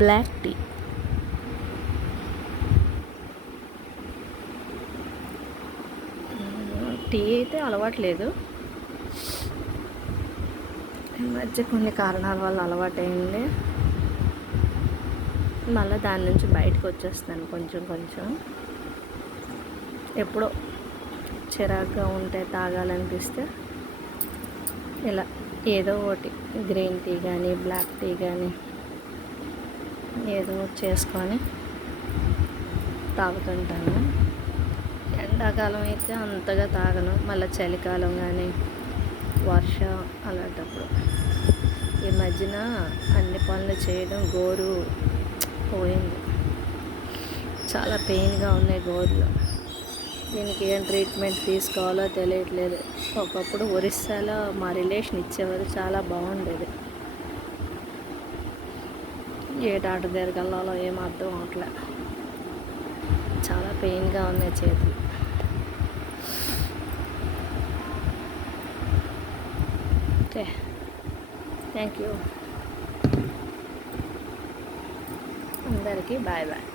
Black tea. Tea అయితే అలవాట్లేదు, ఈ మధ్య కొన్ని కారణాల వల్ల అలవాటైంది. మళ్ళీ దాని నుంచి బయటకు వచ్చేస్తాను కొంచెం కొంచెం. ఎప్పుడో చిరాగ్గా ఉంటే తాగాలనిపిస్తే ఇలా ఏదో ఒకటి గ్రీన్ టీ కానీ బ్లాక్ టీ కానీ ఏదో ఒకటి చేసుకొని తాగుతుంటాను. ఎండాకాలం అయితే అంతగా తాగను, మళ్ళీ చలికాలం కానీ వర్షం అలాంటప్పుడు. ఈ మధ్యన అన్ని పనులు చేయడం గోరు పోయింది, చాలా పెయిన్గా ఉన్నాయి గోరులో. దీనికి ఏం ట్రీట్మెంట్ తీసుకోవాలో తెలియట్లేదు. ఒకప్పుడు ఒరిస్సాలో మా రిలేషన్ ఇచ్చేవారు, చాలా బాగుండేది. ఏ డాక్టర్ దగ్గరికి వెళ్ళాలో ఏం అర్థం అవట్లే, చాలా పెయిన్గా ఉన్నాయి చేతులు. Okay, thank you. అందరికీ బాయ్ బాయ్.